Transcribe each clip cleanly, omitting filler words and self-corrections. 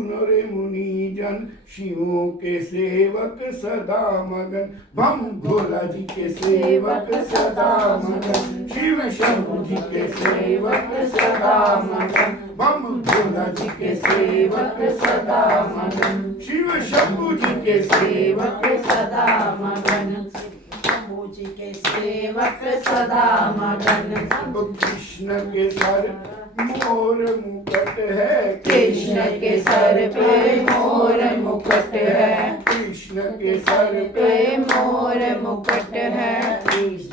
सुनो रे मुनि जन, शिवों के सेवक सदा मगन, बम भोला जी के सेवक सदा मगन, शिव शंभू जी के सेवक सदा मगन, बम भोला जी के सेवक सदा मगन, शिव शंभू जी के सेवक सदा मगन, शंभू जी के सेवक सदा मगन। कृष्ण के सर मोर मुकुट है, कृष्ण के सर पे मोर मुकुट है, कृष्ण के सर पे मोर मुकुट है।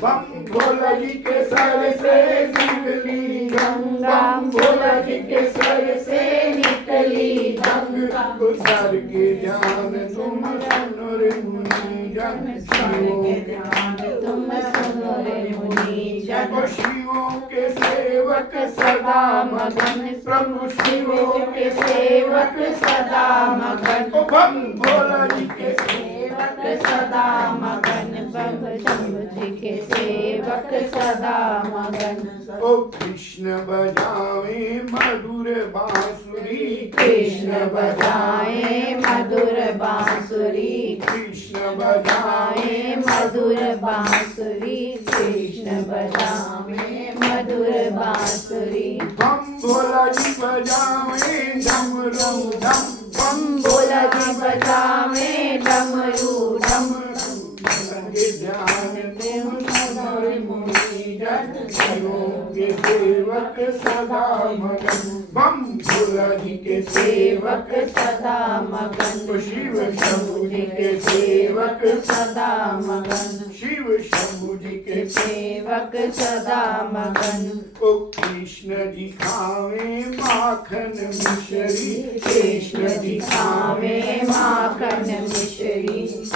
बम भोला जी के सर से निकली गंगा, भोला जी के सर से निकली गंगा, सर के जान तुम सुनो रे मुनि जन, शिवों के ध्यान तुम सुनो रे मुनि जन। शिवों के सेवक सदा मगन, प्रभु शिवों के सेवक सदा मगन, बम भोला जी के सेवक सदा मगन, बम शंभू जी के सेवक सदा मगन। ओ कृष्ण बजावे मधुर बांसुरी, कृष्ण बजाए मधुर बांसुरी, कृष्ण बजावे मधुर बांसुरी, कृष्ण बजाए मधुर बांसुरी। बम भोला जी बजावे डमरू डम, बम भोला जी बजावे डमरू डम, के ध्यान तुम सुनो रे मुनि जन, शिवों के सेवक सदा मगन, बम भोला जी के सेवक सदा मगन। शिव शंभू जी के सेवक सदा मगन, शिव शंभू जी के सेवक सदा मगन। ओ कृष्ण जी खावे माखन मिश्री, कृष्ण जी खावे माखन मिश्री,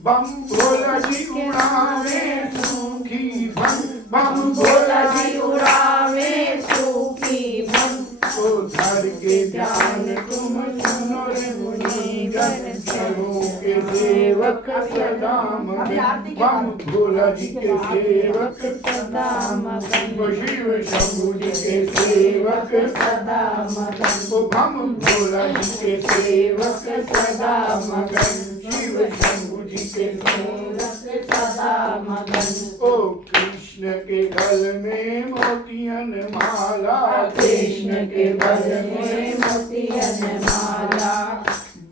बम भोला जी उड़ावे सूखी बन, बम भोला जी उड़ावे सूखी बन। ओ धर के ध्यान तुम सुनो रे मुनि जन, शिवों के सेवक सदा मगन, बम भोला जी के सेवक सदा मगन, शिव शंभू जी के सेवक सदा मगन। ओ बम भोला जी के सेवक सदा मगन, शिव शंभू जी के सेवक सदा मगन। ओ कृष्ण के गल में मोतियन माला, कृष्ण के गल में मोतियन माला,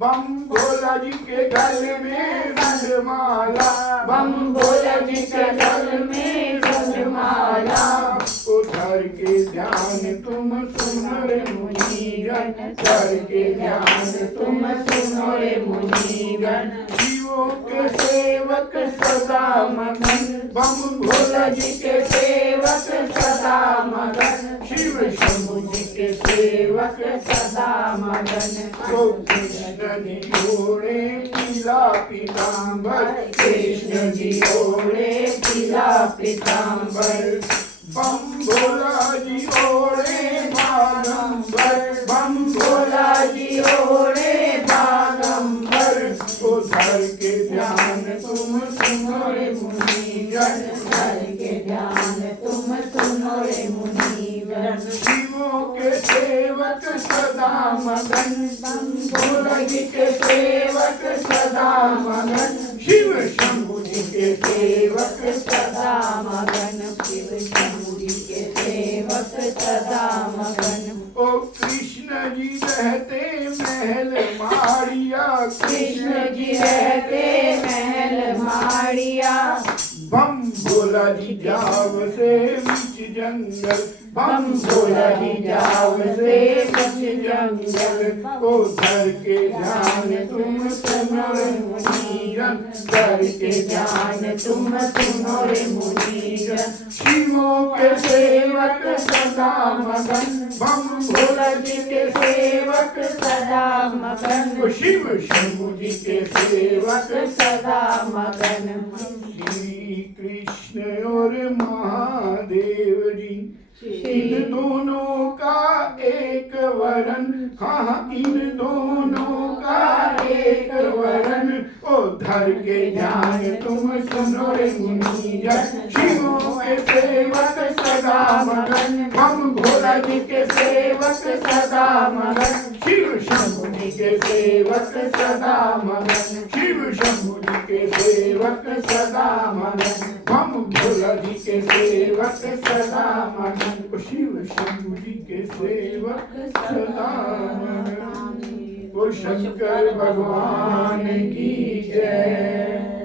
बम भोला जी के गल में रंगमाला, बम भोला जी के गल में रंगमाला। उधर के ध्यान तुम सुनो रे मुनि जन, धर के ध्यान तुम सुनो रे मुनि जन, शिवों के सेवक सदा मगन, बम भोला जी के सेवक सदा मगन, शिव शंभू जी के सेवक सदा मगन। ओ कृष्ण जी ओढ़े पीला पीतांबर, कृष्ण जी ओढ़े पीला पीतांबर, बम भोला जी ओढ़े बागंबर, बम भोला जी ओढ़े बागंबर। उधर के ध्यान तुम सुनो रे मुनि जन, धर के ध्यान तुम सुनो रे मुनि जन। शिवों के सेवक सदा मगन, बम भोला जी के सेवक सदा मगन, शिव शंभू जी के सेवक सदा मगन, शिव शंभू जी के सेवक सदा मगन। ओ कृष्ण जी रहते महल मारिया, कृष्ण जी रहते महल माड़िया, बम भोला जी जाव से बीच जंगल, बम भोला जी जाव से बीच जंगल। ओ धर के ध्यान तुम सुनो रे मुनि जन, धर के ध्यान तुम सुनो रे मुनि जन, शिवों के सेवक सदा मगन, बम भोला जी के सेवक सदा मगन, शिव शंभू जी के सेवक सदा मगन। श्री कृष्ण और महादेव जी, इन दोनों का एक वरन, हाँ इन दोनों का एक वरन, ओ धर के ध्यान तुम सुनो रे मुनि जन, शिवों के सेवक सदा सदा मगन बम भोला जी के सेवक सदा मगन शिव शंभु जी के सेवक सदा मगन शिव शंभु जी के सेवक सदा मगन बम भोला जी के सेवक सदा मगन शिव शंभु जी के सेवक सदा मगन। वो शंकर भगवान की जय।